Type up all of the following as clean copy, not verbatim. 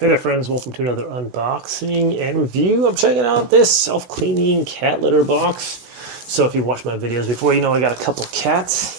Hey there friends, welcome to another unboxing and review. I'm checking out this self-cleaning cat litter box. So if you watched my videos before, you know I got a couple cats.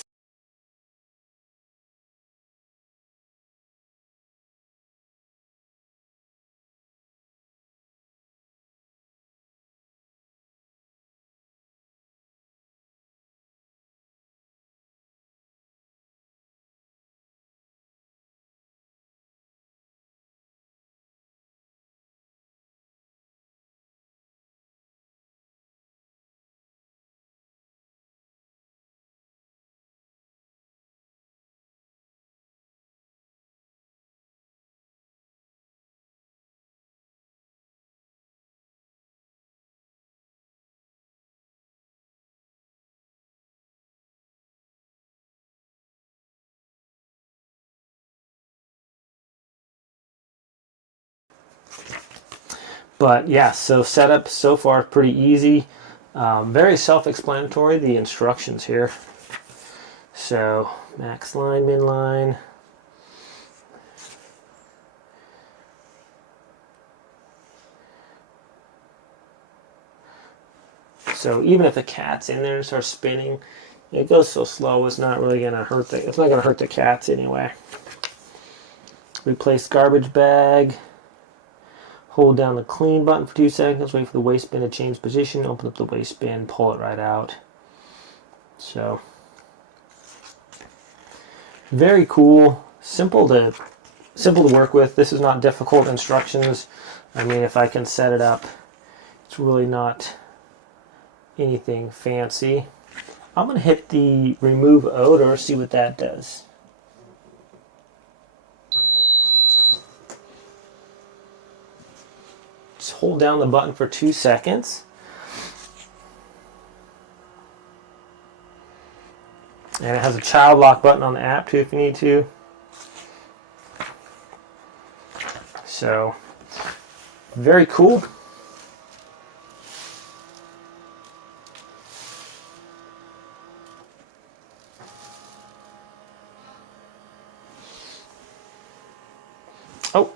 But yeah, so setup so far pretty easy. Very self-explanatory, the instructions here. So max line, min line. So even if the cat's in there and starts spinning, it goes so slow it's not really gonna hurt it's not gonna hurt the cats anyway. Replace garbage bag. Hold down the clean button for 2 seconds, wait for the waste bin to change position, open up the waste bin, pull it right out. So, very cool, simple to work with. This is not difficult instructions. I mean, if I can set it up, it's really not anything fancy. I'm going to hit the remove odor, see what that does. Just hold down the button for 2 seconds. And it has a child lock button on the app too if you need to. So, very cool. Oh,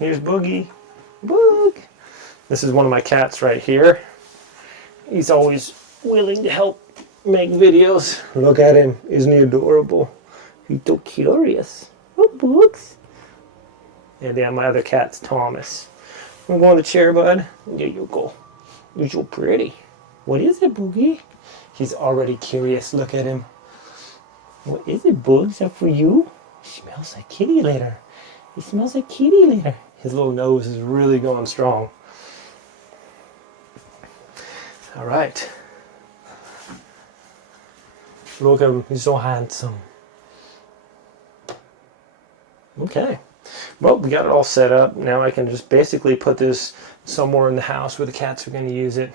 here's Boogie. Boog. This is one of my cats right here. He's always willing to help make videos. Look at him. Isn't he adorable? He's so curious. Oh, Boogs. And yeah, my other cat's Thomas. I'm going to the chair, bud. There you go. You're so pretty. What is it, Boogie? He's already curious. Look at him. What is it, Boogs? Is that for you? He smells like kitty litter. He smells like kitty litter. His little nose is really going strong. All right. Look at him. He's so handsome. Okay. Well, we got it all set up. Now I can just basically put this somewhere in the house where the cats are going to use it.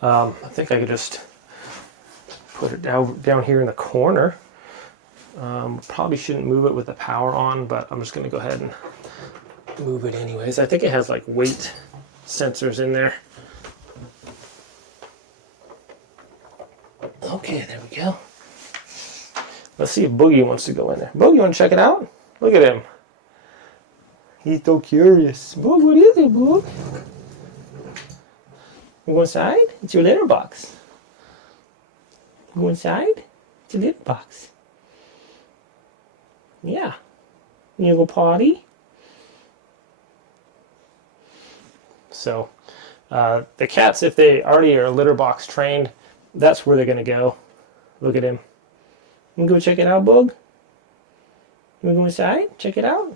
I think I could just put it down here in the corner. Probably shouldn't move it with the power on, but I'm just going to go ahead and move it anyways. I think it has like weight sensors in there. Okay, there we go. Let's see if Boogie wants to go in there. Boogie, you want to check it out? Look at him. He's so curious. Boog, what is it, Boog? You go inside? It's your litter box. You go inside? It's your litter box. Yeah. You go potty? So, the cats, if they already are litter box trained, that's where they're going to go. Look at him. You go check it out, Boog? You want to go inside? Check it out?